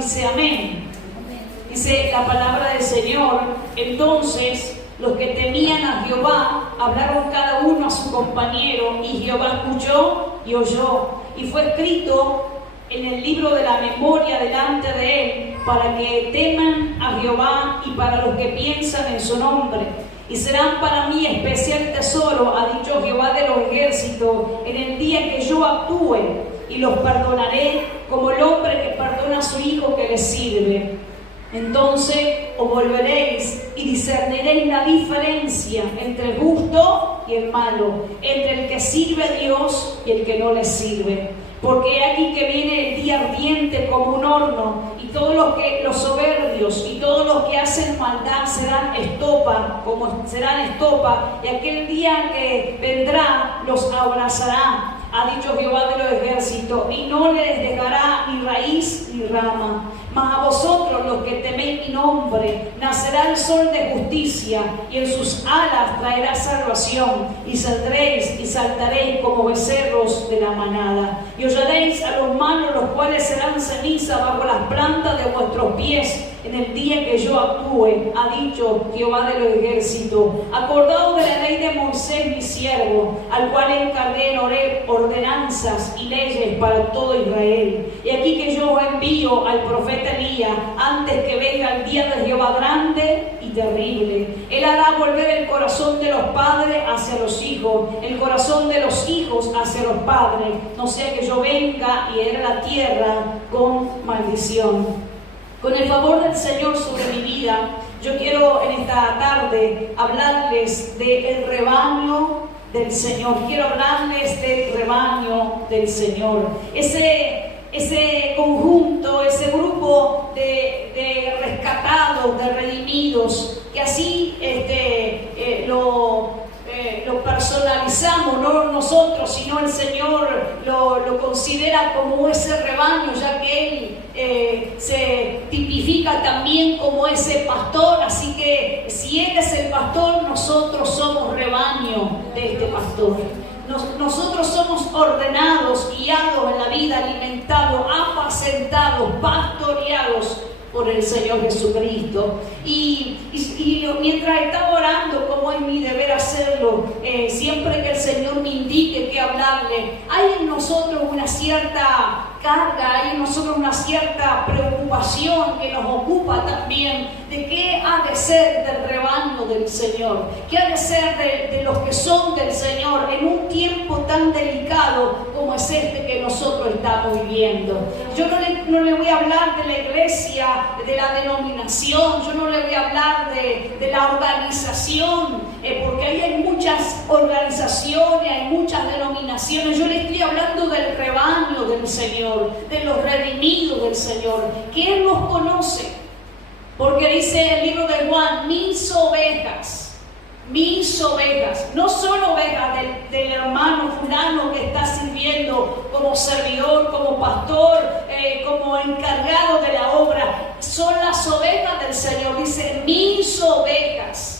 dice amén. Dice la palabra del Señor: entonces los que temían a Jehová hablaron cada uno a su compañero, y Jehová escuchó y oyó, y fue escrito en el libro de la memoria delante de él, para que teman a Jehová y para los que piensan en su nombre. Y serán para mí especial tesoro, ha dicho Jehová de los ejércitos, en el día que yo actúe, y los perdonaré como el hombre que perdona a su hijo que le sirve. Entonces os volveréis y discerniréis la diferencia entre el justo y el malo, entre el que sirve a Dios y el que no le sirve. Porque he aquí que viene el día ardiente como un horno, y todos los soberbios y todos los que hacen maldad serán estopa, y aquel día que vendrá los abrazará, ha dicho Jehová de los ejércitos, y no les dejará ni raíz ni rama. Mas a vosotros, los que teméis mi nombre, nacerá el sol de justicia, y en sus alas traerá salvación, y saldréis y saltaréis como becerros de la manada. Y hollaréis a los malos, los cuales serán ceniza bajo las plantas de vuestros pies, en el día que yo actúe, ha dicho Jehová de los ejércitos. Acordaos de la ley de Moisés mi siervo, al cual encargué en Horeb ordenanzas y leyes para todo Israel. Y aquí que yo envío al profeta Elías, antes que venga el día de Jehová grande y terrible. Él hará volver el corazón de los padres hacia los hijos, el corazón de los hijos hacia los padres, no sea que yo venga y hiera la tierra con maldición. Con el favor del Señor sobre mi vida, yo quiero en esta tarde hablarles del rebaño del Señor. Quiero hablarles del rebaño del Señor. Ese conjunto, ese grupo de rescatados, de redimidos, que así lo personalizamos, no nosotros, sino el Señor lo considera como ese rebaño, ya que Él se tipifica también como ese pastor. Así que si Él es el pastor, nosotros somos rebaño de este pastor. Nosotros somos ordenados, guiados en la vida, alimentados, apacentados, pastoreados por el Señor Jesucristo. Y mientras estaba orando, como es mi deber hacerlo, siempre que el Señor me indique qué hablarle, hay en nosotros una cierta carga, hay en nosotros una cierta preocupación que nos ocupa también, de qué ha de ser del rebaño del Señor, qué ha de ser de los que son del Señor en un tiempo tan delicado como es este que nosotros estamos viviendo. Yo no le voy a hablar de la iglesia, de la denominación, yo no le voy a hablar de la organización, porque ahí hay muchas organizaciones, hay muchas denominaciones. Yo le estoy hablando del rebaño del Señor, de los redimidos del Señor, que Él nos conoce, porque dice el libro de Juan: mis ovejas, no son ovejas del hermano fulano que está sirviendo como servidor, como pastor, como encargado de la obra. Son las ovejas del Señor. Dice: mis ovejas.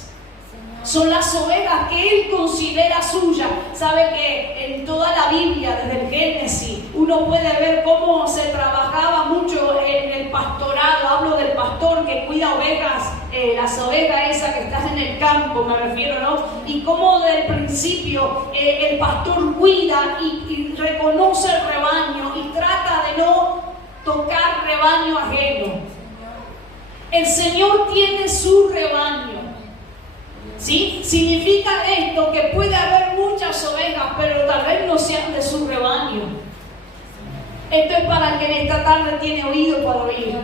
Son las ovejas que Él considera suyas. Sabe que en toda la Biblia, desde el Génesis, uno puede ver cómo se trabajaba mucho en el pastorado. Hablo del pastor que cuida ovejas, las ovejas esas que están en el campo, me refiero, ¿no? Y cómo desde el principio el pastor cuida y reconoce el rebaño y trata de no tocar rebaño ajeno. El Señor tiene su rebaño. ¿Sí? Significa esto que puede haber muchas ovejas, pero tal vez no sean de su rebaño. Esto es para el que en esta tarde tiene oído para oír.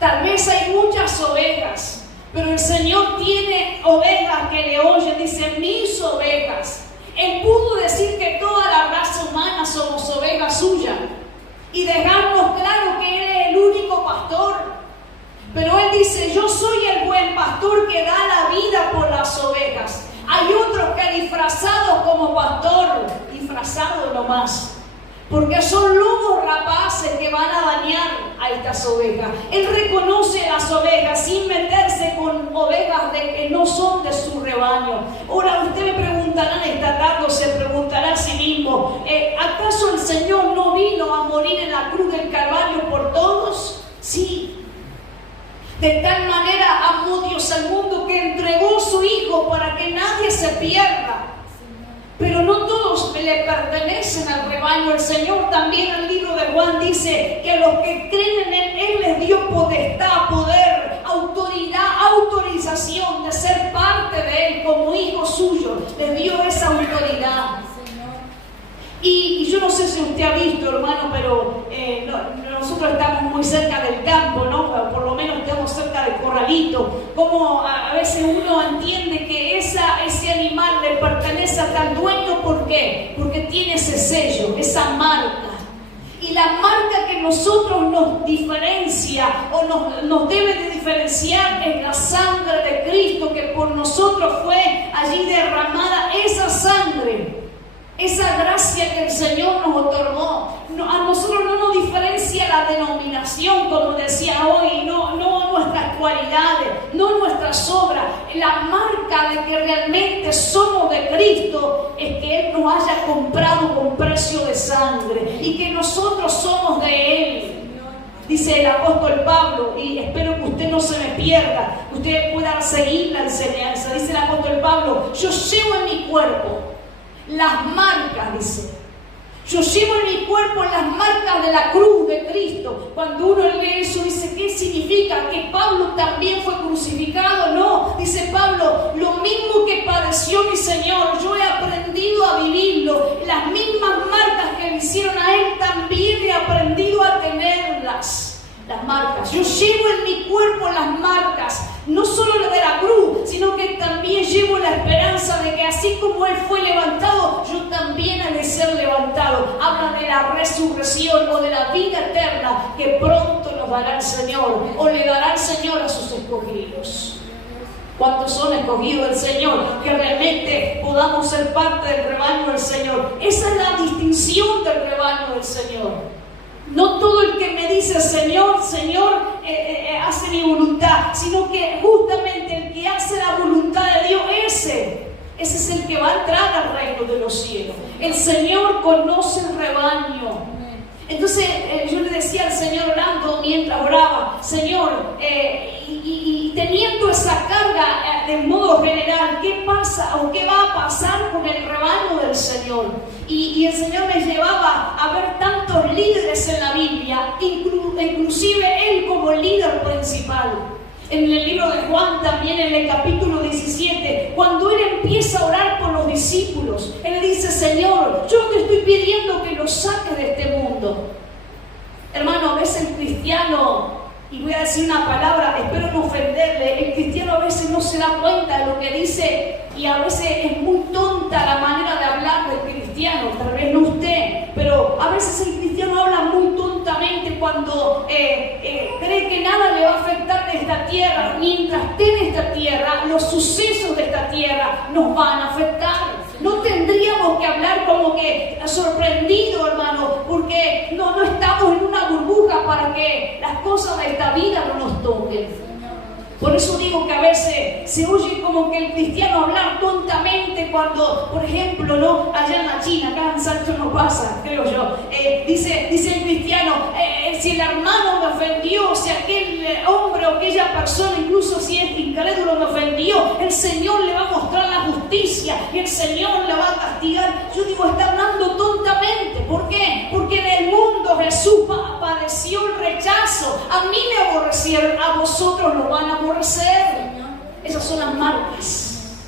Tal vez hay muchas ovejas, pero el Señor tiene ovejas que le oyen. Dice: mis ovejas. Él pudo decir que toda la raza humana somos ovejas suyas y dejarnos claro que Él es el único pastor. Pero Él dice: yo soy el buen pastor que da la vida por las ovejas. Hay otros que disfrazados como pastor, disfrazados nomás, porque son lobos rapaces que van a dañar a estas ovejas. Él reconoce las ovejas sin meterse con ovejas que no son de su rebaño. Ahora usted me preguntará en esta tarde, o se preguntará a sí mismo: ¿acaso el Señor no vino a morir en la cruz del Calvario por todos? Sí. De tal manera amó Dios al mundo que entregó su Hijo para que nadie se pierda. Pero no todos le pertenecen al rebaño del Señor. También el libro de Juan dice que a los que creen en Él les dio potestad, poder, autoridad, autorización de ser parte de Él como hijo suyo. Les dio esa autoridad. Y yo no sé si usted ha visto, hermano, pero nosotros estamos muy cerca del campo, ¿no? Por lo menos estamos cerca del corralito. Como a veces uno entiende que ese animal le pertenece a tal dueño, ¿por qué? Porque tiene ese sello, esa marca. Y la marca que nosotros nos diferencia o nos debe de diferenciar es la sangre de Cristo que por nosotros fue allí derramada, esa sangre. Esa gracia que el Señor nos otorgó. A nosotros no nos diferencia la denominación, como decía hoy, no nuestras cualidades, no nuestras obras. La marca de que realmente somos de Cristo es que Él nos haya comprado con precio de sangre y que nosotros somos de Él. Dice el apóstol Pablo, y espero que usted no se me pierda, usted pueda seguir la enseñanza. Dice el apóstol Pablo: yo llevo en mi cuerpo las marcas, dice. Yo llevo en mi cuerpo las marcas de la cruz de Cristo. Cuando uno lee eso, dice, ¿qué significa? ¿Que Pablo también fue crucificado? No, dice Pablo, lo mismo que padeció mi Señor, yo he aprendido a vivirlo. Las mismas marcas que le hicieron a Él, también he aprendido a tenerlas. Las marcas. Yo llevo en mi cuerpo las marcas, no solo las de la cruz, sino que también llevo la esperanza de que así como Él fue levantado, yo también he de ser levantado. Habla de la resurrección o de la vida eterna que pronto nos dará el Señor, o le dará el Señor a sus escogidos. ¿Cuántos son escogidos del Señor? Que realmente podamos ser parte del rebaño del Señor. Esa es la distinción del rebaño del Señor. No todo el que me dice Señor, Señor, hace mi voluntad, sino que justamente el que hace la voluntad de Dios, ese es el que va a entrar al reino de los cielos. El Señor conoce el rebaño. Entonces yo le decía al Señor orando mientras oraba, Señor, y teniendo esa carga de modo general, ¿qué pasa o qué va a pasar con el rebaño del Señor? Y el Señor me llevaba a ver tantos líderes en la Biblia, inclusive Él como líder principal. En el libro de Juan, también en el capítulo 17, cuando Él empieza a orar por los discípulos, Él dice, Señor, yo te estoy pidiendo que los saques de este mundo. Hermano, a veces el cristiano, y voy a decir una palabra, espero no ofenderle, el cristiano a veces no se da cuenta de lo que dice y a veces es muy tonta la manera de hablar del cristiano, tal vez no usted, pero a veces el cristiano habla muy tontamente cuando cree que nada le va a afectar de esta tierra. Mientras esté en esta tierra, los sucesos de esta tierra nos van a afectar. No tendríamos que hablar como que sorprendido, hermano, porque no estamos en una burbuja para que las cosas de esta vida no nos toquen. Por eso digo que a veces se oye como que el cristiano hablar tontamente cuando, por ejemplo, ¿no? Allá en la China, acá en Sancho no pasa, creo yo, dice el cristiano, si el hermano me ofendió, si aquel hombre o aquella persona, incluso si es incrédulo, me ofendió, el Señor le va a mostrar la justicia y el Señor le va a castigar. Yo digo, está hablando tontamente. ¿Por qué? Porque en el mundo Jesús padeció el rechazo. A mí me aborrecieron, a vosotros lo van a aborrecer. Esas son las marcas.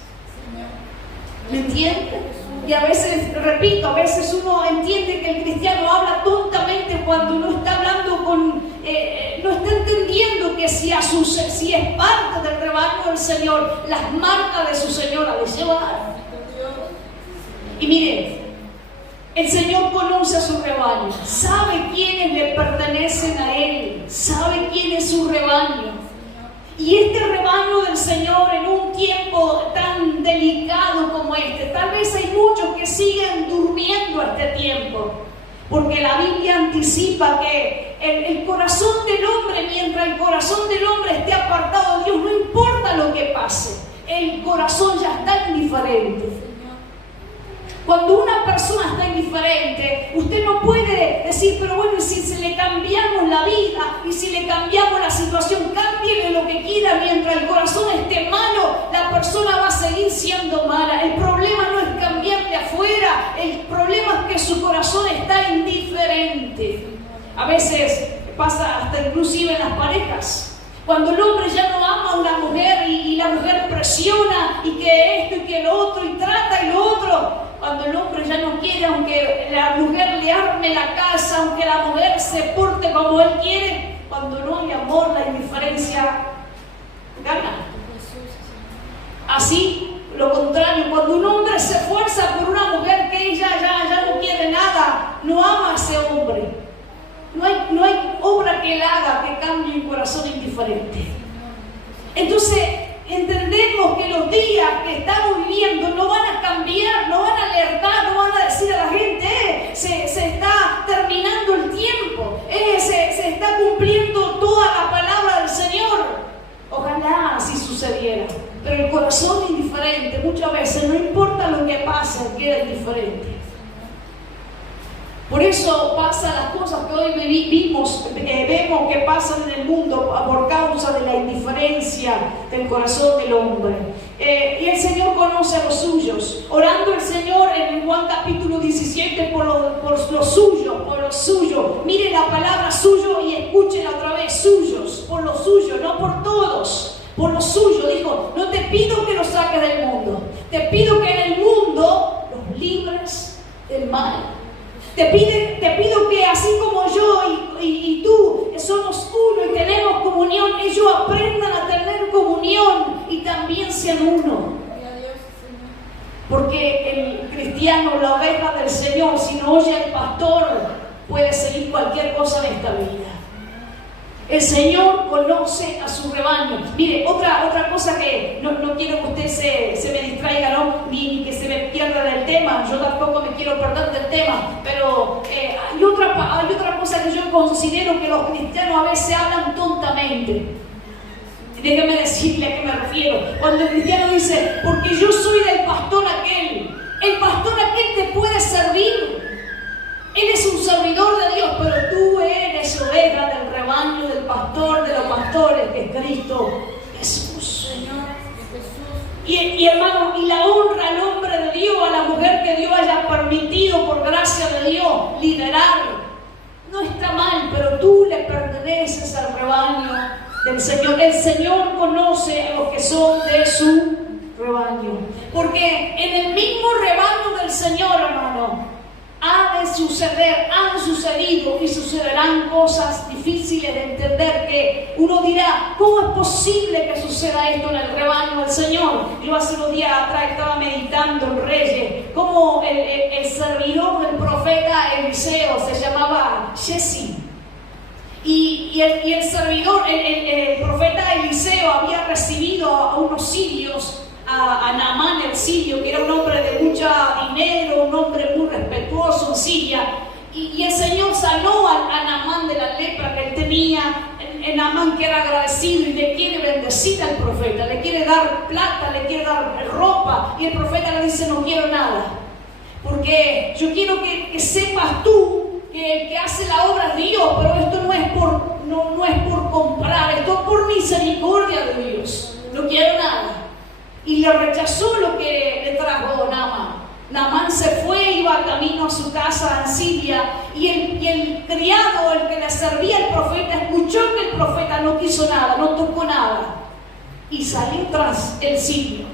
¿Me entienden? Y a veces, repito, a veces uno entiende que el cristiano habla tontamente cuando no está hablando no está entendiendo que si es parte del rebaño del Señor, las marcas de su Señor ha de llevar. Y mire, el Señor conoce a su rebaño, sabe quiénes le pertenecen a Él, sabe quién es su rebaño. Y este rebaño del Señor en un tiempo tan delicado como este, tal vez hay muchos que siguen durmiendo este tiempo, porque la Biblia anticipa que el corazón del hombre, mientras el corazón del hombre esté apartado de Dios, no importa lo que pase, el corazón ya está indiferente. Cuando una persona está indiferente, usted no puede decir, pero bueno, si le cambiamos la vida y si le cambiamos la situación, cámbiele lo que mentira, mientras el corazón esté malo, la persona va a seguir siendo mala. El problema no es cambiar de afuera, el problema es que su corazón está indiferente. A veces pasa hasta inclusive en las parejas. Cuando el hombre ya no ama a una mujer y la mujer presiona y que esto y que lo otro y trata y lo otro. Cuando el hombre ya no quiere, aunque la mujer le arme la casa, aunque la mujer se porte como él quiere, cuando no hay amor, la indiferencia gana. Así, lo contrario, cuando un hombre se esfuerza por una mujer que ella ya no quiere nada, no ama a ese hombre. No hay obra que él haga que cambie un corazón indiferente. Entonces, entendemos que los días que estamos viviendo no van a cambiar, no van a alertar, no van a decir a la gente, se está terminando el tiempo, se está cumpliendo toda la palabra del Señor. Ojalá así sucediera, pero el corazón indiferente muchas veces, no importa lo que pase, queda indiferente. Por eso pasan las cosas que hoy vemos que pasan en el mundo por causa de la indiferencia del corazón del hombre. Y el Señor conoce a los suyos. Orando el Señor en Juan capítulo 17 por los suyos. Mire la palabra suyo y escúchela otra vez, suyos, por los suyos, no por todos. Por lo suyo, dijo, no te pido que los saques del mundo, te pido que en el mundo los libres del mal. Te pido que así como yo y tú somos uno y tenemos comunión, ellos aprendan a tener comunión y también sean uno. Porque el cristiano, la oveja del Señor, si no oye al pastor, puede seguir cualquier cosa en esta vida. El Señor conoce a su rebaño. Mire, otra cosa que no quiero que usted se me distraiga, ¿no? Ni que se me pierda del tema. Yo tampoco me quiero perder del tema. Pero hay otra cosa que yo considero que los cristianos a veces hablan tontamente. Déjeme decirle a qué me refiero. Cuando el cristiano dice, porque yo soy del pastor aquel, el pastor aquel te puede servir. Él es un servidor de Dios, pero tú eres oveja del rebaño, del pastor, de los pastores, que es Cristo Jesús. Señor Jesús. Y hermano, y la honra al hombre de Dios, a la mujer que Dios haya permitido por gracia de Dios liderar, no está mal, pero tú le perteneces al rebaño del Señor. El Señor conoce a los que son de su rebaño, porque en el mismo rebaño del Señor, hermano, han sucedido y sucederán cosas difíciles de entender, que uno dirá, ¿cómo es posible que suceda esto en el rebaño del Señor? Yo hace unos días atrás estaba meditando en Reyes, como el servidor del profeta Eliseo se llamaba Jesse. Y el servidor, el profeta Eliseo había recibido a unos sirios, a Naamán el sirio, que era un hombre de mucho dinero, un hombre muy respetuoso en Siria, y el Señor sanó a Naamán de la lepra que él tenía. Naamán, que era agradecido y le quiere bendecir al profeta, le quiere dar plata, le quiere dar ropa, y el profeta le dice, no quiero nada, porque yo quiero que sepas tú que el que hace la obra es Dios, pero esto no es por comprar, esto es por misericordia de Dios, no quiero nada. Y le rechazó lo que le trajo Naamán. Naamán se fue, iba camino a su casa en Siria, y el criado, el que le servía al profeta, escuchó que el profeta no quiso nada, no tocó nada, y salió tras el sirio.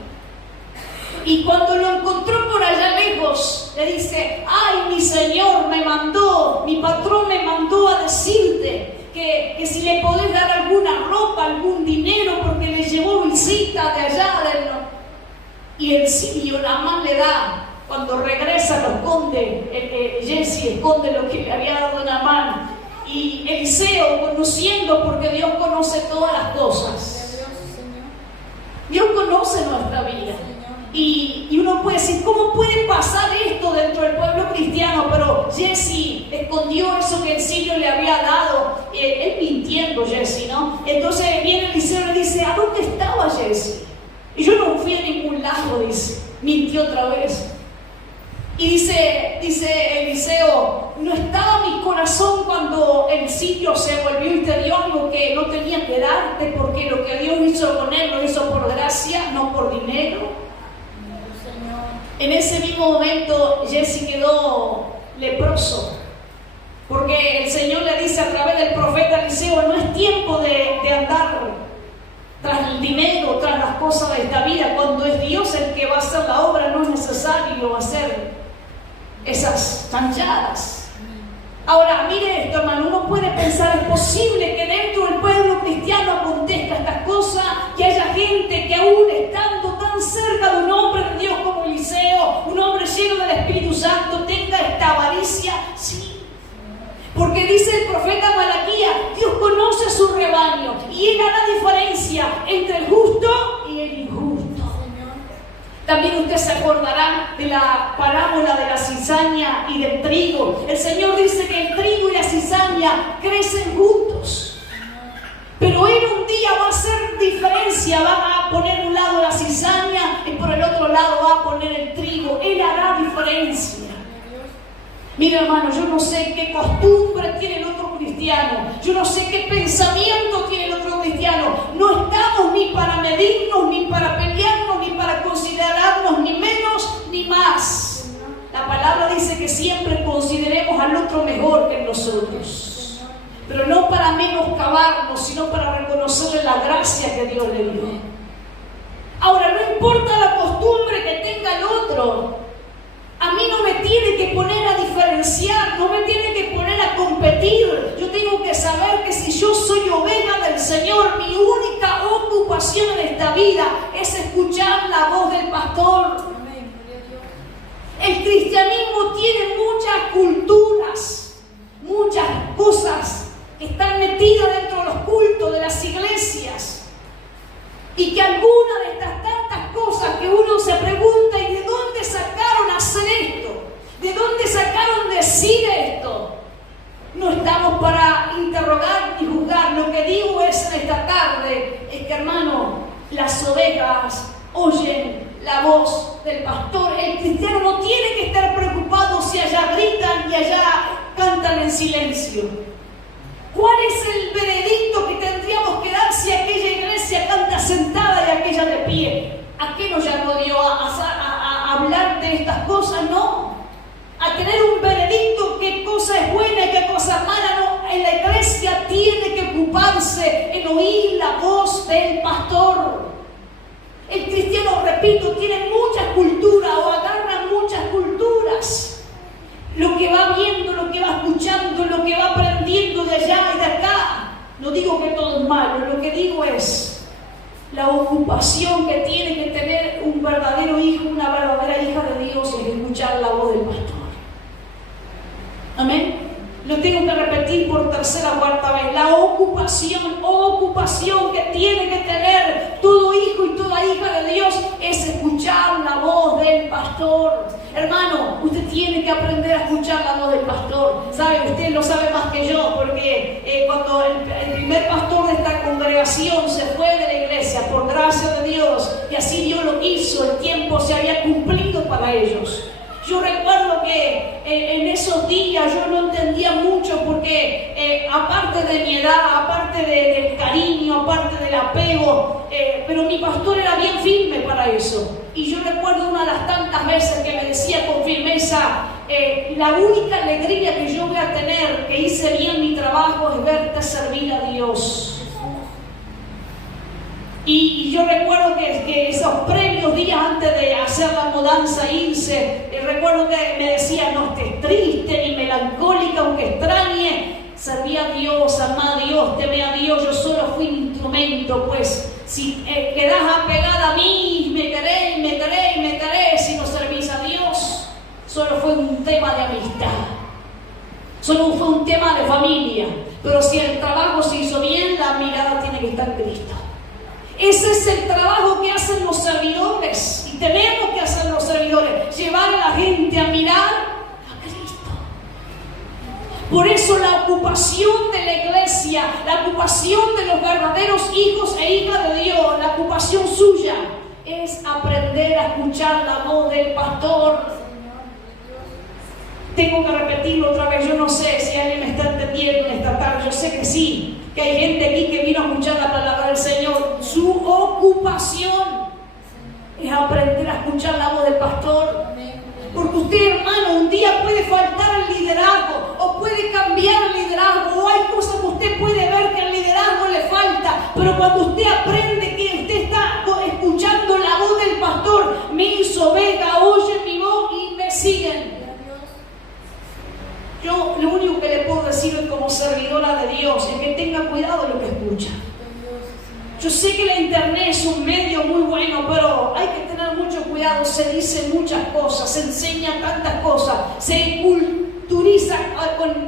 Y cuando lo encontró por allá lejos, le dice, ay, mi señor mi patrón me mandó a decirte que si le podés dar alguna ropa, algún dinero, porque le llevó visita de allá y el sirio Naamán le da. Cuando regresa lo esconde, Jesse esconde lo que le había dado Naamán, y Eliseo, conociendo, porque Dios conoce todas las cosas, Dios conoce nuestra vida, y uno puede decir, ¿cómo puede pasar esto dentro del pueblo cristiano? Pero Jesse escondió eso que el sirio le había dado, él mintiendo, Jesse, ¿no? Entonces viene Eliseo y le dice, ¿a dónde estaba Jesse? Y yo no fui a ningún lado, dice, mintió otra vez. Y dice Eliseo, no estaba mi corazón cuando el sitio se volvió y te dio algo que no tenía que darte, porque lo que Dios hizo con él lo hizo por gracia, no por dinero. En ese mismo momento Jesse quedó leproso, porque el Señor le dice a través del profeta Eliseo, no es tiempo de andar tras el dinero, tras las cosas de esta vida. Cuando es Dios el que va a hacer la obra, no es necesario hacer esas chanchadas. Ahora, mire esto, hermano, uno puede pensar, es posible que dentro del pueblo cristiano acontezca estas cosas, que haya gente que aún estando tan cerca de un hombre de Dios como Eliseo, un hombre lleno del Espíritu Santo, tenga esta avaricia. Sí, porque dice el profeta Malaquías, Dios conoce a su rebaño y Él hará diferencia entre el justo y el injusto. También usted se acordará de la parábola de la cizaña y del trigo. El Señor dice que el trigo y la cizaña crecen juntos, pero Él un día va a hacer diferencia, va a poner un lado la cizaña y por el otro lado va a poner el trigo. Él hará diferencia. Mira, hermano, yo no sé qué costumbre tiene el otro cristiano, yo no sé qué pensamiento tiene el otro cristiano. No estamos ni para medirnos, ni para pelearnos, ni para considerarnos, ni menos ni más. La palabra dice que siempre consideremos al otro mejor que nosotros, pero no para menoscabarnos, sino para reconocerle la gracia que Dios le dio. Ahora, no importa la costumbre que tenga el otro, a mí no me tiene que poner a diferenciar, no me tiene que poner a competir. Yo tengo que saber que si yo soy oveja del Señor, mi única ocupación en esta vida es escuchar la voz del pastor. El cristianismo tiene muchas culturas, muchas cosas que están metidas dentro de los cultos de las iglesias, y que alguna de estas tantas cosas que uno se pregunta, ¿y de dónde sacaron hacer esto? ¿De dónde sacaron decir esto? No estamos para interrogar ni juzgar. Lo que digo es en esta tarde es que, hermano, las ovejas oyen la voz del pastor. El cristiano no tiene que estar preocupado si allá gritan y allá cantan en silencio. ¿Cuál es el veredicto que tendríamos que dar si aquella iglesia canta sentada y aquella de pie? ¿A qué nos llamó Dios a hablar de estas cosas? No. A tener un veredicto, qué cosa es buena y qué cosa es mala. No. En la iglesia tiene que ocuparse en oír la voz del pastor. El cristiano, repito, tiene muchas culturas o agarra muchas culturas. Lo que va viendo, lo que va escuchando, lo que va aprendiendo de allá y de acá. No digo que todo es malo, lo que digo es la ocupación que tiene que tener un verdadero hijo, una verdadera hija de Dios, es escuchar la voz del pastor. Amén. Lo tengo que repetir por tercera o cuarta vez. La ocupación que tiene que tener todo hijo y toda hija de Dios es escuchar la voz del pastor. Hermano, usted tiene que aprender a escuchar la voz del pastor. ¿Sabe? Usted lo sabe más que yo, porque cuando el primer pastor de esta congregación se fue de la iglesia, por gracia de Dios, y así Dios lo hizo, el tiempo se había cumplido para ellos. Yo recuerdo que en esos días yo no entendía mucho porque aparte de mi edad, aparte del cariño, aparte del apego, pero mi pastor era bien firme para eso. Y yo recuerdo una de las tantas veces que me decía con firmeza, la única alegría que yo voy a tener, que hice bien mi trabajo, es verte servir a Dios. Y yo recuerdo que esos previos días antes de hacer la mudanza, irse, recuerdo que me decía, no estés triste ni melancólica, aunque extrañe, serví a Dios, amá a Dios, teme a Dios, yo solo fui un instrumento, pues si quedás apegada a mí, me querés, si no servís a Dios, solo fue un tema de amistad, solo fue un tema de familia, pero si el trabajo se hizo bien, la mirada tiene que estar en Cristo. Ese es el trabajo que hacen los servidores y tenemos que hacer los servidores, llevar a la gente a mirar a Cristo. Por eso la ocupación de la iglesia, la ocupación de los verdaderos hijos e hijas de Dios, la ocupación suya es aprender a escuchar la voz del pastor. tengo que repetirlo otra vez, yo no sé si alguien me está entendiendo en esta tarde, yo sé que sí, que hay gente aquí que vino a escuchar la palabra del Señor. Su ocupación es aprender a escuchar la voz del pastor. Porque usted, hermano, un día puede faltar el liderazgo, o puede cambiar el liderazgo, o hay cosas que usted puede ver que el liderazgo le falta, pero cuando usted aprende que usted está escuchando la voz del pastor, mis ovejas oyen mi voz y me siguen. Yo lo único que le puedo decir como servidora de Dios es que tenga cuidado de lo que escucha. Yo sé que la internet es un medio muy bueno, pero hay que tener mucho cuidado. Se dicen muchas cosas, se enseñan tantas cosas, se culturizan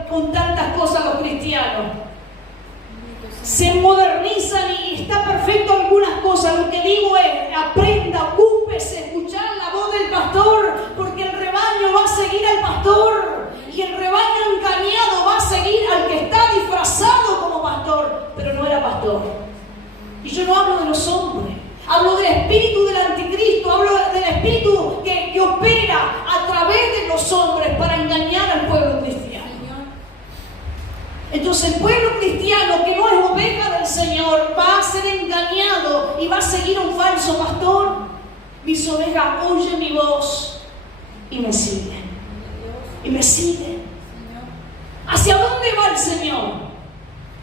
con tantas cosas los cristianos. Se modernizan y está perfecto algunas cosas. Lo que digo es, aprenda, ocúpese, escuchar la voz del pastor, porque el rebaño va a seguir al pastor. Y el rebaño engañado va a seguir al que está disfrazado como pastor, pero no era pastor. Y yo no hablo de los hombres, hablo del espíritu del anticristo, hablo del espíritu que opera a través de los hombres para engañar al pueblo cristiano. Entonces el pueblo cristiano que no es oveja del Señor va a ser engañado y va a seguir a un falso pastor. Mis ovejas oyen mi voz y me siguen. Y me siguen. ¿Hacia dónde va el Señor?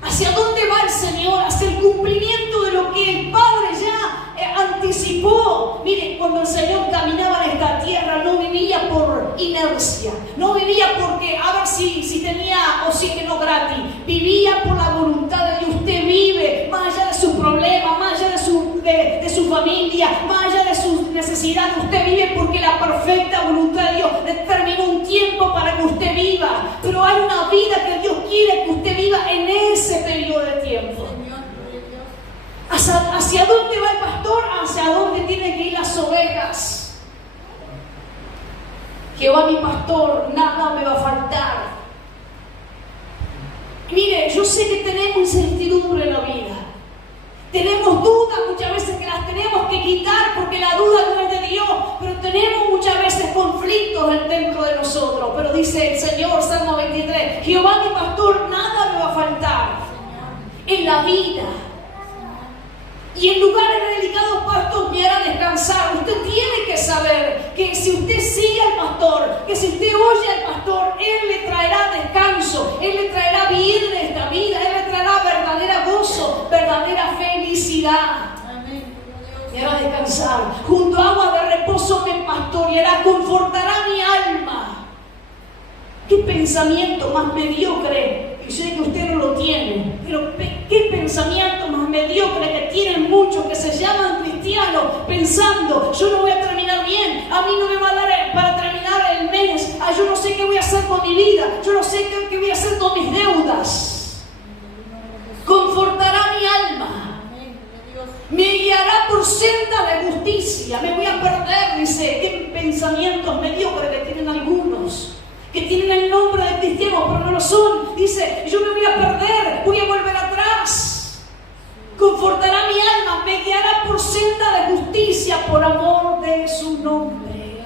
¿Hacia dónde va el Señor? Hacia el cumplimiento de lo que el Padre ya anticipó. Mire, cuando el Señor caminaba en esta tierra, no vivía por inercia, no vivía porque a ver si tenía oxígeno gratis, vivía por la voluntad de Dios. Usted vive más allá de sus problemas, más allá de su familia, más allá de sus necesidades. Usted vive porque la perfecta voluntad de Dios determinó un tiempo para que usted viva, pero hay una vida que Dios quiere que usted viva en ese periodo de tiempo. ¿Hacia dónde va el pastor? Hacia dónde tienen que ir las ovejas. Jehová mi pastor, nada me va a faltar. Mire, yo sé que tenemos incertidumbre en la vida. Tenemos dudas muchas veces que las tenemos que quitar porque la duda no es de Dios, pero tenemos muchas veces conflictos dentro de nosotros. Pero dice el Señor, Salmo 23, Jehová mi pastor, nada me va a faltar en la vida. Y en lugares delicados pastos me hará descansar. Usted tiene que saber que si usted sigue al pastor, que si usted oye al pastor, Él le traerá descanso, Él le traerá bien de esta vida, Él le traerá verdadera gozo, verdadera felicidad. Me hará descansar. Junto a aguas de reposo me pastoreará, confortará mi alma. ¿Qué pensamiento más mediocre? Y sé que usted no lo tiene, pero qué pensamiento más mediocre que tienen muchos que se llaman cristianos pensando, yo no voy a terminar bien, a mí no me va a dar para terminar el mes, yo no sé qué voy a hacer con mi vida, yo no sé qué voy a hacer con mis deudas. Confortará mi alma, me guiará por sendas de justicia, me voy a perder, dice, qué pensamientos mediocres que tienen algunos. Que tienen el nombre de cristianos, pero no lo son. Dice, yo me voy a perder, voy a volver atrás. Confortará mi alma, me guiará por senda de justicia, por amor de su nombre.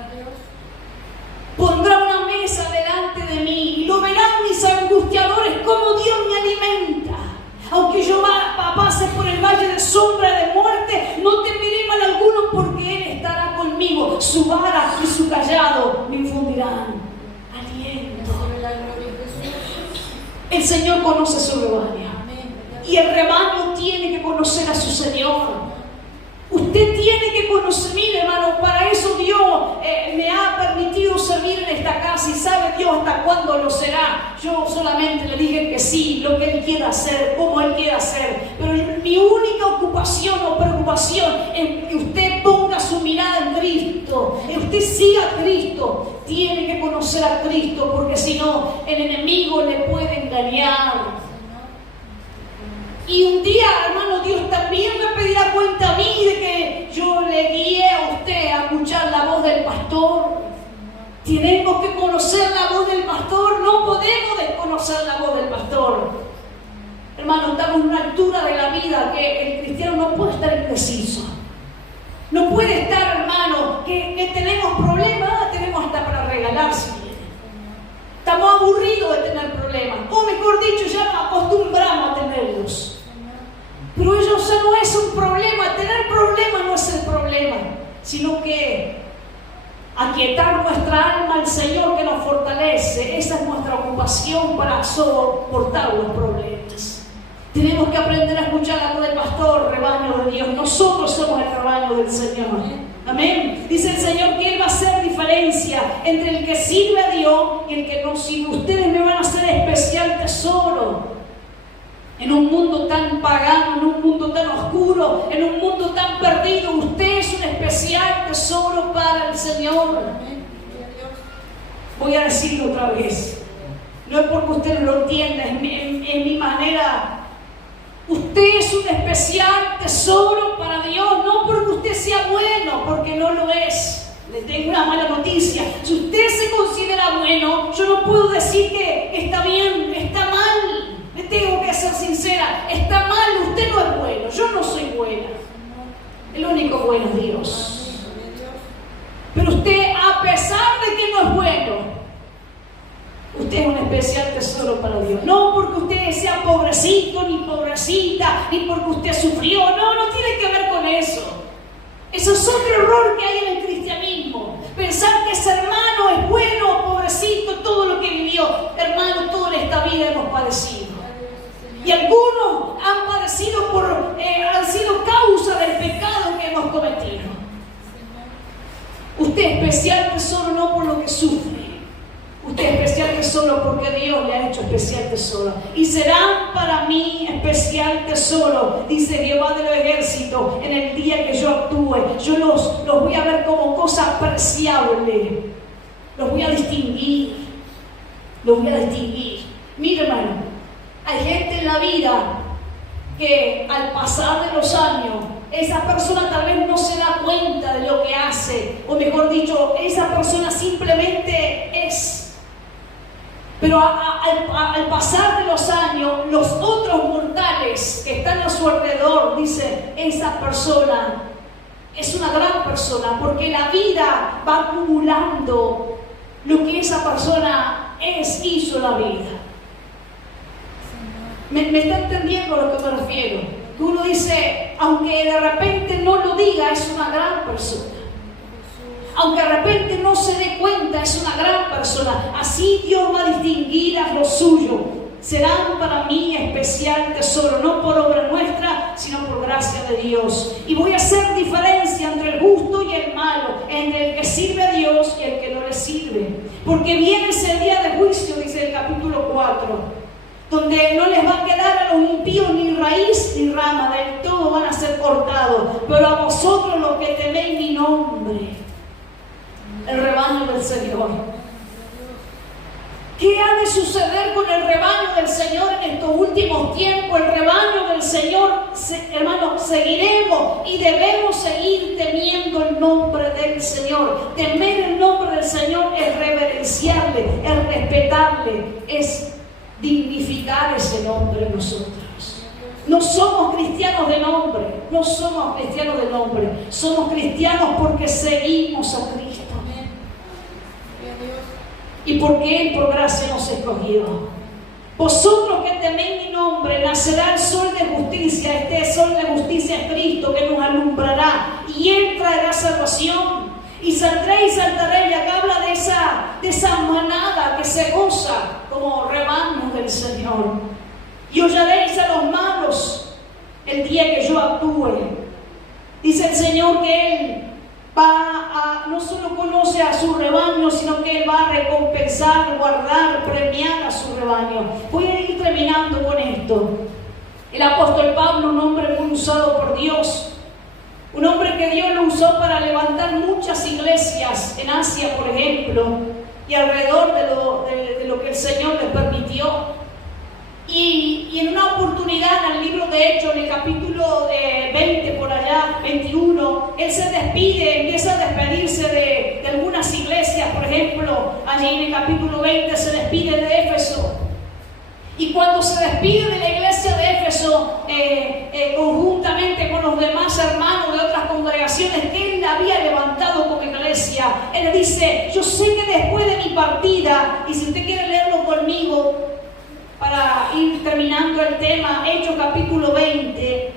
Pondrá una mesa delante de mí, y lo verán mis angustiadores, como Dios me alimenta. Aunque yo pase por el valle de sombra de muerte, no temeré mal alguno, porque Él estará conmigo. Su vara y su callado me infundirán. El Señor conoce su rebaño y el rebaño tiene que conocer a su Señor. Usted tiene que conocer, mire hermano, para eso Dios me ha permitido servir en esta casa y sabe Dios hasta cuándo lo será. Yo solamente le dije que sí, lo que Él quiera hacer, como Él quiera hacer, pero mi única ocupación o preocupación es que usted ponga su mirada en Cristo, que usted siga a Cristo. Tiene que conocer a Cristo, porque si no, el enemigo le puede engañar. Y un día, hermano, Dios también me pedirá cuenta a mí de que yo le guié a usted a escuchar la voz del pastor. Tenemos que conocer la voz del pastor, no podemos desconocer la voz del pastor. Hermano, estamos en una altura de la vida que el cristiano no puede estar indeciso. No puede estar, hermano, que tenemos problemas, tenemos hasta para regalar si quiere. Estamos aburridos de tener problemas, o mejor dicho, ya nos acostumbramos a tenerlos. Pero eso no es un problema, tener problemas no es el problema, sino que aquietar nuestra alma al Señor que nos fortalece, esa es nuestra ocupación para soportar los problemas. Tenemos que aprender a escuchar la voz del pastor, rebaño de Dios. Nosotros somos el rebaño del Señor. Amén. Dice el Señor que Él va a hacer diferencia entre el que sirve a Dios y el que no sirve. Ustedes me van a hacer especial tesoro. En un mundo tan pagano, en un mundo tan oscuro, en un mundo tan perdido, usted es un especial tesoro para el Señor. Voy a decirlo otra vez. No es porque usted no lo entienda, es mi manera. Usted es un especial tesoro para Dios, no porque usted sea bueno, porque no lo es. Le tengo una mala noticia. Si usted se considera bueno, yo no puedo decir que está bien, está mal. Le tengo que ser sincera, está mal, usted no es bueno, yo no soy buena. El único bueno es Dios. Pero usted, a pesar de que no es bueno, usted es un especial tesoro para Dios. No porque usted sea pobrecito, ni pobrecita, ni porque usted sufrió. No tiene que ver con eso. Eso es otro error que hay en el cristianismo. Pensar que ese hermano es bueno, pobrecito, todo lo que vivió. Hermano, toda esta vida hemos padecido. Y algunos han padecido han sido causa del pecado que hemos cometido. Usted es especial tesoro no por lo que sufre. Usted es especial tesoro porque Dios le ha hecho especial tesoro. Y serán para mí especial tesoro, dice Jehová de los ejércitos, en el día que yo actúe. Yo los voy a ver como cosa apreciable. Los voy a distinguir. Los voy a distinguir. Mire, hermano, hay gente en la vida que al pasar de los años, esa persona tal vez no se da cuenta de lo que hace, o mejor dicho, esa persona simplemente es. Pero al pasar de los años, los otros mortales que están a su alrededor dicen, esa persona es una gran persona, porque la vida va acumulando lo que esa persona hizo en la vida. ¿Me está entendiendo a lo que me refiero? Que uno dice, aunque de repente no lo diga, es una gran persona. Aunque de repente no se dé cuenta, es una gran persona. Así Dios va a distinguir a los suyos. Serán para mí especial tesoro, no por obra nuestra, sino por gracia de Dios. Y voy a hacer diferencia entre el justo y el malo, entre el que sirve a Dios y el que no le sirve. Porque viene ese día de juicio, dice el capítulo 4. Donde no les va a quedar a los impíos ni raíz ni rama, del todo van a ser cortados. Pero a vosotros los que teméis mi nombre, el rebaño del Señor. ¿Qué ha de suceder con el rebaño del Señor en estos últimos tiempos? El rebaño del Señor, hermanos, seguiremos y debemos seguir temiendo el nombre del Señor. Temer el nombre del Señor es reverenciarle, es respetarle, es dignificar ese nombre en nosotros. No somos cristianos de nombre, no somos cristianos de nombre, somos cristianos porque seguimos a Cristo. Y porque Él por gracia nos escogió. Vosotros que teméis mi nombre, nacerá el sol de justicia. Este sol de justicia es Cristo que nos alumbrará y Él traerá salvación. Y saldré y saltaré, y acá habla de esa manada que se goza como rebaños del Señor. Y hollaréis a los malos el día que yo actúe. Dice el Señor que Él no solo conoce a su rebaño, sino que Él va a recompensar, guardar, premiar a su rebaño. Voy a ir terminando con esto. El apóstol Pablo, un hombre muy usado por Dios, un hombre que Dios lo usó para levantar muchas iglesias en Asia, por ejemplo, y alrededor de lo que el Señor les permitió. Y en una oportunidad, en el libro de Hechos, en el capítulo 20, por allá, 21, él se despide, empieza a despedirse de algunas iglesias. Por ejemplo, allí en el capítulo 20 se despide de Éfeso. Y cuando se despide de la iglesia de Éfeso, conjuntamente con los demás hermanos de otras congregaciones que él había levantado hablado como iglesia. Él dice, yo sé que después de mi partida, y si usted quiere leerlo conmigo, para ir terminando el tema, Hechos capítulo 20,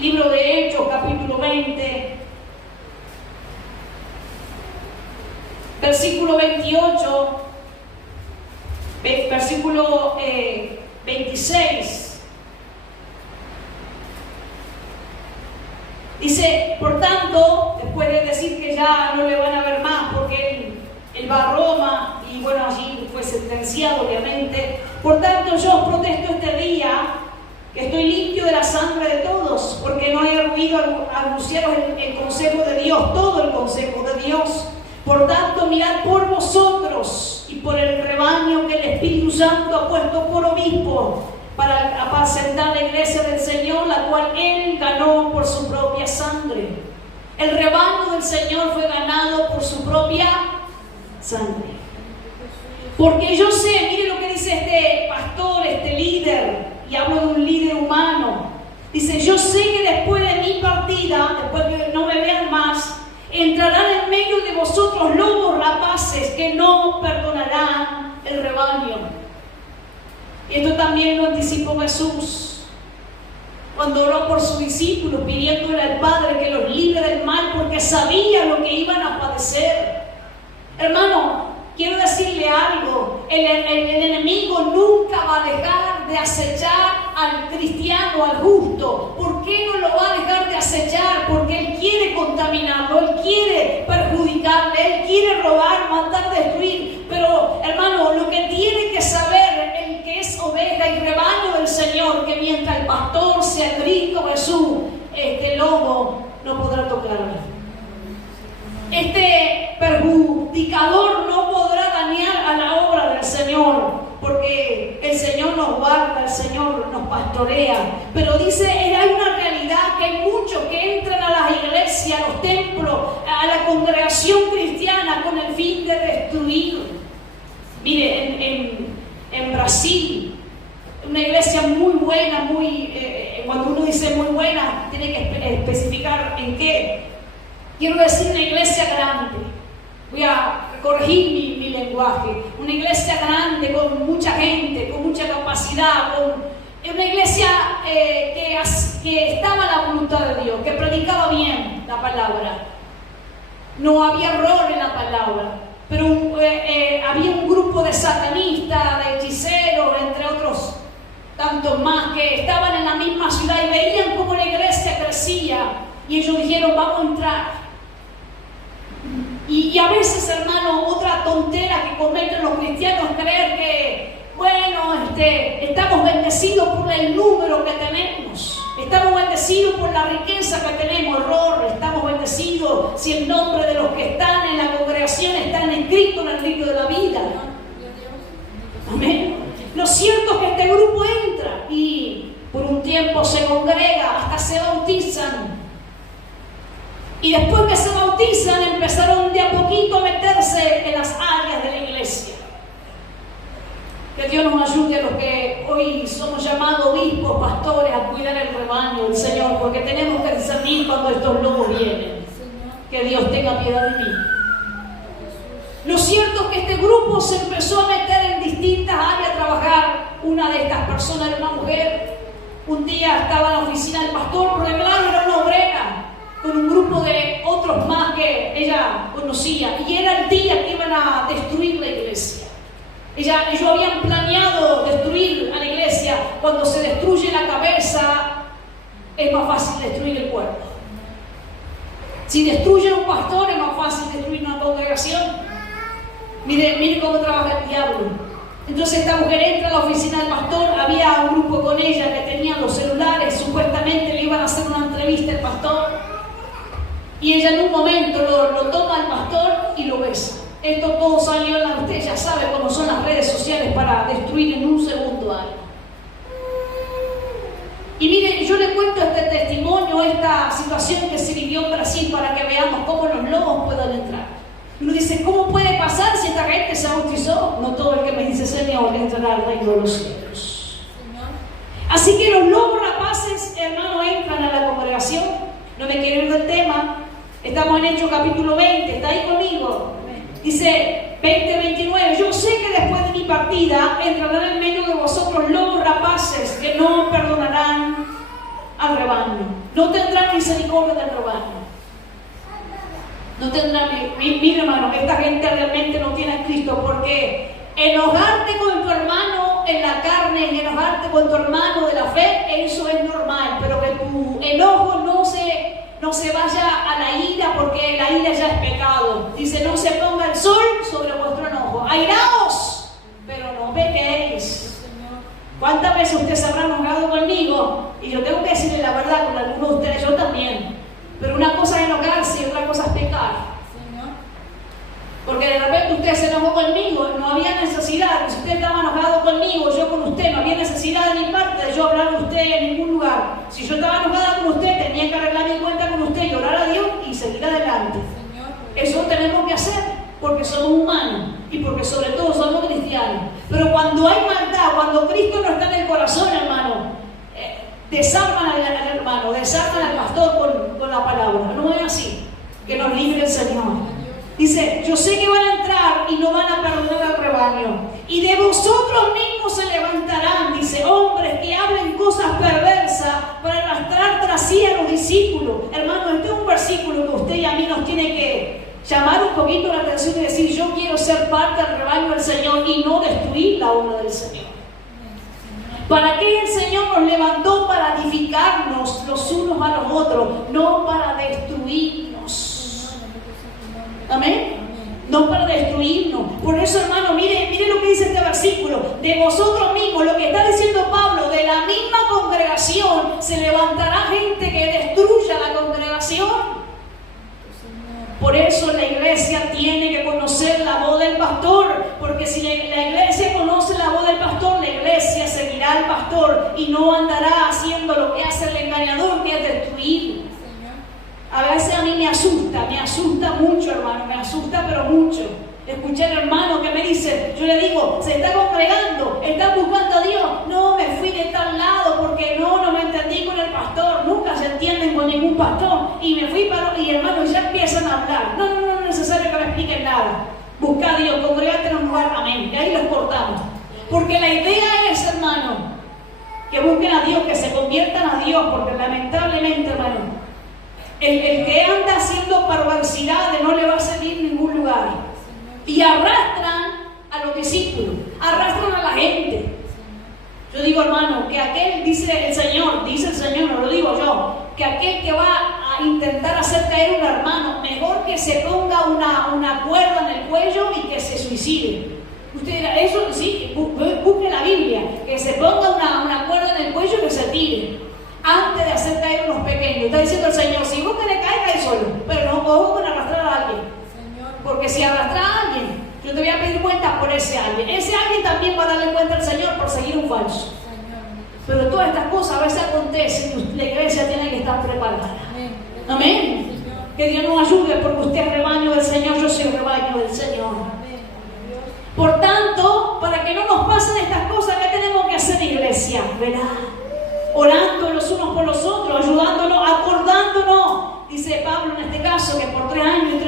libro de Hechos capítulo 20, versículo 28, versículo 26. Dice, por tanto, después de decir que ya no le van a ver más porque él va a Roma y bueno, allí fue sentenciado obviamente. Por tanto, yo os protesto este día que estoy limpio de la sangre de todos, porque no he oído anunciaros el consejo de Dios, todo el consejo de Dios. Por tanto, mirad por vosotros y por el rebaño que el Espíritu Santo ha puesto por obispo para apacentar la iglesia del Señor, la cual Él ganó por su propia sangre. El rebaño del Señor fue ganado por su propia sangre. Porque yo sé, mire lo que dice este pastor, este líder, y hablo de un líder humano. Dice, yo sé que después de mi partida, después que no me vean más, entrarán en medio de vosotros lobos rapaces que no perdonarán el rebaño. Y esto también lo anticipó Jesús cuando oró por sus discípulos, pidiéndole al Padre que los libre del mal, porque sabía lo que iban a padecer. Hermano, quiero decirle algo, el enemigo nunca va a dejar de acechar al cristiano, al justo. ¿Por qué no lo va a dejar de acechar? Porque él quiere contaminarlo, él quiere perjudicarle, él quiere robar, matar, destruir. Pero, hermano, lo que tiene que saber el que es oveja y rebaño del Señor, que mientras el pastor sea Cristo Jesús, este lobo no podrá tocarle. Este perjudicador no podrá dañar a la obra del Señor, porque el Señor nos guarda, el Señor nos pastorea. Pero dice, hay una realidad que hay muchos que entran a las iglesias, a los templos, a la congregación cristiana con el fin de destruir. Mire, en Brasil, una iglesia muy buena, cuando uno dice muy buena, tiene que especificar en qué. Quiero decir una iglesia grande. Voy a corregir mi lenguaje. Una iglesia grande, con mucha gente, con mucha capacidad, una iglesia que estaba en la voluntad de Dios, que predicaba bien la palabra. No había error en la palabra, pero había un grupo de satanistas, de hechiceros, entre otros tantos más, que estaban en la misma ciudad y veían cómo la iglesia crecía. Y ellos dijeron, vamos a entrar. Y a veces, hermano, otra tontera que cometen los cristianos, creer que, bueno, estamos bendecidos por el número que tenemos, estamos bendecidos por la riqueza que tenemos. Error, estamos bendecidos si el nombre de los que están en la congregación están escritos en el libro de la vida. Amén. Lo cierto es que este grupo entra y por un tiempo se congrega, hasta se bautizan. Y después que se bautizan, empezaron de a poquito a meterse en las áreas de la iglesia. Que Dios nos ayude a los que hoy somos llamados obispos, pastores, a cuidar el rebaño del Señor, porque tenemos que discernir cuando estos lobos vienen. Que Dios tenga piedad de mí. Lo cierto es que este grupo se empezó a meter en distintas áreas a trabajar. Una de estas personas era una mujer. Un día estaba en la oficina del pastor, pero claro, era una obrera, con un grupo de otros más que ella conocía, y era el día que iban a destruir la iglesia. Ellos habían planeado destruir a la iglesia. Cuando se destruye la cabeza, es más fácil destruir el cuerpo. Si destruyen un pastor, es más fácil destruir una congregación. Mire cómo trabaja el diablo. Entonces esta mujer entra a la oficina del pastor, había un grupo con ella que tenían los celulares, supuestamente le iban a hacer una entrevista al pastor. Y ella en un momento lo toma al pastor y lo besa. Esto todo salió en la... Usted ya sabe cómo son las redes sociales para destruir en un segundo algo. Y mire, yo le cuento este testimonio, esta situación que se vivió en Brasil, para que veamos cómo los lobos pueden entrar. Uno dice, ¿cómo puede pasar si esta gente se bautizó? No todo el que me dice Señor entrará al reino de los cielos. Así que los lobos rapaces, hermano, entran a la congregación. No me quiero ir del tema. Estamos en Hechos capítulo 20, ¿está ahí conmigo? Dice 20:29, yo sé que después de mi partida entrarán en medio de vosotros lobos rapaces que no perdonarán al rebaño, no tendrán misericordia del rebaño. No tendrán, mira hermano, esta gente realmente no tiene a Cristo, porque enojarte con tu hermano en la carne y enojarte con tu hermano de la fe, eso es normal, pero que tu enojo no se vaya a la ira, porque la ira ya es pecado. Dice, no se ponga el sol sobre vuestro enojo. Airaos, pero no pequéis. ¿Cuántas veces usted se habrá enojado conmigo? Y yo tengo que decirle la verdad, con algunos de ustedes, yo también. Pero una cosa es enojarse y otra cosa es pecar. Porque de repente usted se enojó conmigo, no había necesidad. Si usted estaba enojado conmigo, yo con usted, no había necesidad de mi parte de yo hablar de usted en ningún lugar. Si yo estaba enojada con usted, tenía que arreglar mi cuenta con usted y orar a Dios y seguir adelante. Eso tenemos que hacer, porque somos humanos y porque sobre todo somos cristianos. Pero cuando hay maldad, cuando Cristo no está en el corazón, hermano, desarman al hermano, desarman al pastor con la palabra. No es así, que nos libre el Señor. Dice, yo sé que van a entrar y no van a perdonar al rebaño. Y de vosotros mismos se levantarán, dice, hombres que hablen cosas perversas para arrastrar tras sí a los discípulos. Hermano, este es un versículo que usted y a mí nos tiene que llamar un poquito la atención y decir, yo quiero ser parte del rebaño del Señor y no destruir la obra del Señor. ¿Para qué el Señor nos levantó? Para edificarnos los unos a los otros, no para destruirnos. Amén. No para destruirnos. Por eso, hermano, mire lo que dice este versículo. De vosotros mismos, lo que está diciendo Pablo, de la misma congregación se levantará gente que destruya la congregación. Por eso la iglesia tiene que conocer la voz del pastor, porque si la iglesia conoce la voz del pastor, la iglesia seguirá al pastor y no andará haciendo lo que hace el engañador, que es destruir. A veces a mí me asusta mucho, hermano, me asusta pero mucho. Escuché al hermano que me dice, yo le digo, se está congregando, está buscando a Dios. No, me fui de tal lado porque no me entendí con el pastor, nunca se entienden con ningún pastor. Y me fui y hermanos ya empiezan a hablar. No es necesario que me expliquen nada. Busca a Dios, congregate en un lugar, amén. Y ahí los cortamos. Porque la idea es, hermano, que busquen a Dios, que se conviertan a Dios, porque lamentablemente, hermano, el que anda haciendo perversidades no le va a servir en ningún lugar. Y arrastran a los discípulos, arrastran a la gente. Yo digo, hermano, que aquel, dice el Señor, no lo digo yo, que aquel que va a intentar hacer caer un hermano, mejor que se ponga una cuerda en el cuello y que se suicide. Usted dirá, eso sí, busque la Biblia, que se ponga una cuerda en el cuello y que se tire. Antes de hacer caer unos pequeños. Está diciendo el Señor, si vos querés caer, cae solo, pero no ojo con arrastrar a alguien. Porque si arrastras a alguien, yo te voy a pedir cuentas por ese alguien. Ese alguien también va a darle cuenta al Señor por seguir un falso. Pero todas estas cosas a veces acontecen y la iglesia tiene que estar preparada. Amén. Que Dios nos ayude, porque usted es rebaño del Señor, yo soy rebaño del Señor. Por tanto, para que no nos pasen estas cosas, ¿qué tenemos que hacer, iglesia? ¿Verdad? Orando los unos por los otros, ayudándonos, acordándonos. Dice Pablo en este caso que por 3 años,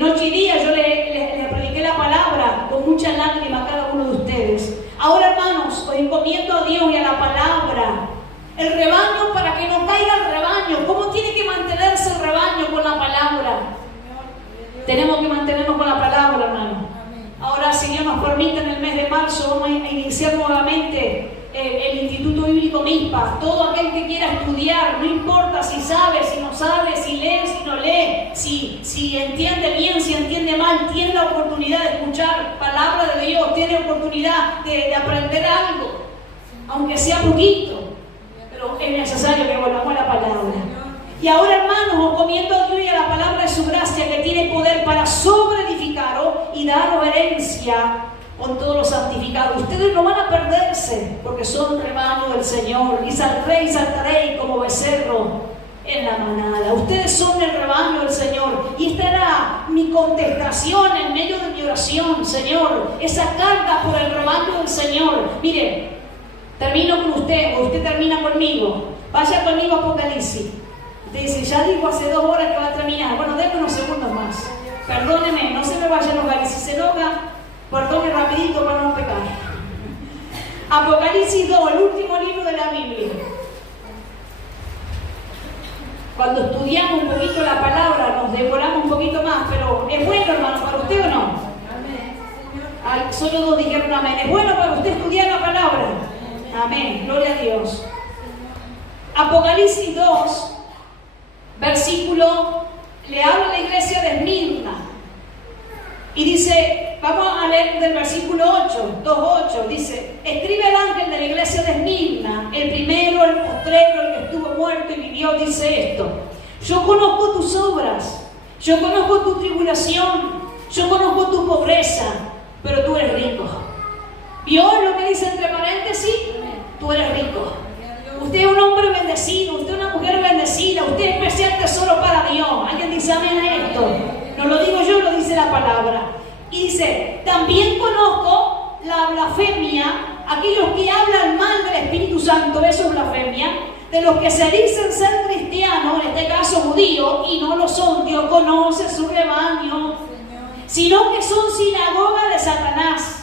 noche y día, yo le prediqué la palabra con mucha lágrima a cada uno de ustedes. Ahora, hermanos, os encomiendo a Dios y a la palabra. El rebaño, para que no caiga el rebaño. ¿Cómo tiene que mantenerse el rebaño? Con la palabra. Tenemos que mantenernos con la palabra, hermano. Ahora, si Dios nos permite, en el mes de marzo vamos a iniciar nuevamente el Instituto Bíblico MISPA. Todo aquel que quiera estudiar, no importa si sabe, si no sabe, si lee, si no lee, si entiende bien, si entiende mal, tiene la oportunidad de escuchar palabra de Dios, tiene oportunidad de aprender algo, aunque sea poquito, pero es necesario que volvamos a la palabra. Y ahora, hermanos, os comiendo a Dios y a la palabra de su gracia, que tiene poder para sobreedificaros y daros herencia con todos los santificados. Ustedes no van a perderse, porque son rebaño del Señor, y saldréis y saltaréis como becerro en la manada. Ustedes son el rebaño del Señor, y esta era mi contestación en medio de mi oración. Señor, esa carga por el rebaño del Señor. Mire, termino con usted, o usted termina conmigo. Vaya conmigo a Apocalipsis. Usted dice, ya dijo hace 2 horas que va a terminar. Bueno, denme unos segundos más. Perdóneme, no se me vaya a enojar. Y si se enoja, perdone rapidito para no pecar. Apocalipsis 2, el último libro de la Biblia. Cuando estudiamos un poquito la palabra, nos devoramos un poquito más, pero ¿es bueno, hermano, para usted o no? Amén. Solo 2 dijeron amén. ¿Es bueno para usted estudiar la palabra? Amén. Gloria a Dios. Apocalipsis 2, versículo, le habla a la iglesia de Esmirna. Y dice, vamos a leer del versículo 8, 2:8, dice, escribe al ángel de la iglesia de Esmirna, el primero, el postrero, el que estuvo muerto y vivió, dice esto: yo conozco tus obras, yo conozco tu tribulación, yo conozco tu pobreza, pero tú eres rico. ¿Vio lo que dice entre paréntesis? Tú eres rico. Usted es un hombre bendecido, usted es una mujer bendecida, usted es especial tesoro para Dios. ¿Alguien dice amén a esto? No lo digo yo, lo dice la palabra. Y dice, también conozco la blasfemia, aquellos que hablan mal del Espíritu Santo, eso es blasfemia, de los que se dicen ser cristianos, en este caso judíos, y no lo son. Dios conoce su rebaño, sino que son sinagoga de Satanás.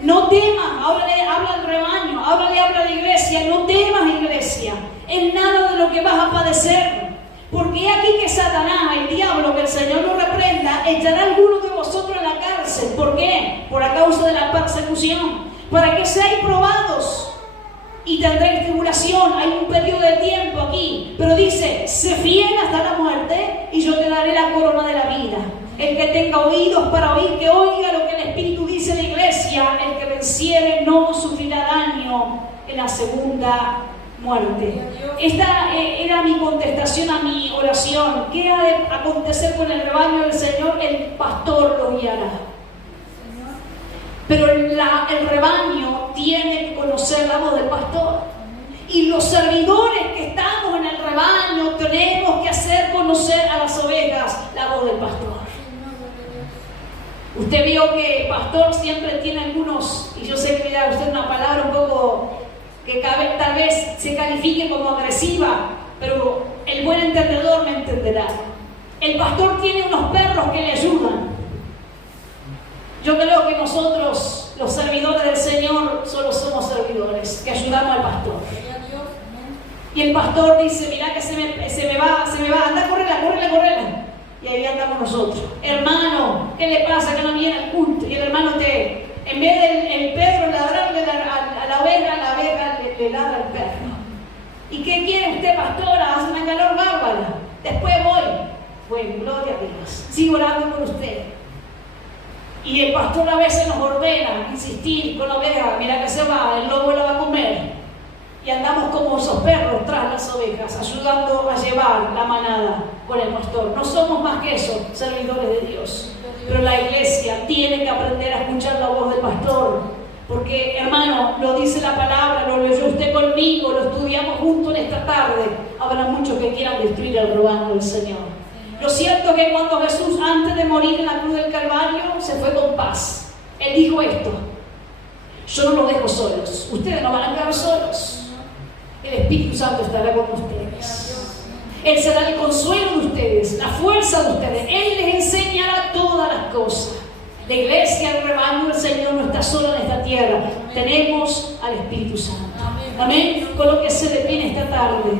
No temas, ahora le habla al rebaño, ahora le habla a la iglesia, no temas, iglesia, en nada de lo que vas a padecer. Porque aquí que Satanás, el diablo, que el Señor lo reprenda, echará a algunos de vosotros en la cárcel. ¿Por qué? Por a causa de la persecución, para que seáis probados y tendréis tribulación. Hay un periodo de tiempo aquí, pero dice, sé fiel hasta la muerte y yo te daré la corona de la vida. El que tenga oídos para oír, que oiga lo que el Espíritu dice a la iglesia. El que venciere no sufrirá daño en la segunda muerte. Esta era mi contestación a mi oración. ¿Qué ha de acontecer con el rebaño del Señor? El pastor lo guiará. Pero el rebaño tiene que conocer la voz del pastor. Y los servidores que estamos en el rebaño tenemos que hacer conocer a las ovejas la voz del pastor. Usted vio que el pastor siempre tiene algunos, y yo sé que le da a usted una palabra un poco que tal vez se califique como agresiva, pero el buen entendedor me entenderá. El pastor tiene unos perros que le ayudan. Yo creo que nosotros, los servidores del Señor, solo somos servidores, que ayudamos al pastor. Y el pastor dice, mira que se me va, anda, correla. Y ahí andamos nosotros. Hermano, ¿qué le pasa que no viene al culto? Y el hermano en vez del perro ladrarle a la oveja le ladra al perro. ¿Y qué quiere usted, pastora? Hace una calor bárbara. Después voy. Bueno, gloria a Dios. Sigo orando por usted. Y el pastor a veces nos ordena insistir con la oveja. Mira que se va, el lobo la va a comer. Y andamos como esos perros tras las ovejas, ayudando a llevar la manada con el pastor. No somos más que eso, servidores de Dios. Pero la iglesia tiene que aprender a escuchar la voz del pastor. Porque, hermano, lo dice la palabra, lo leyó usted conmigo, lo estudiamos juntos en esta tarde. Habrá muchos que quieran destruir el rebaño del Señor. Lo cierto es que cuando Jesús, antes de morir en la cruz del Calvario, se fue con paz. Él dijo esto: yo no los dejo solos, ustedes no van a quedar solos. El Espíritu Santo estará con ustedes. Él será el consuelo de ustedes, la fuerza de ustedes. Él les enseñará todas las cosas. La iglesia, el rebaño del Señor no está sola en esta tierra. Tenemos al Espíritu Santo. Amén. Colóquese de pie en esta tarde.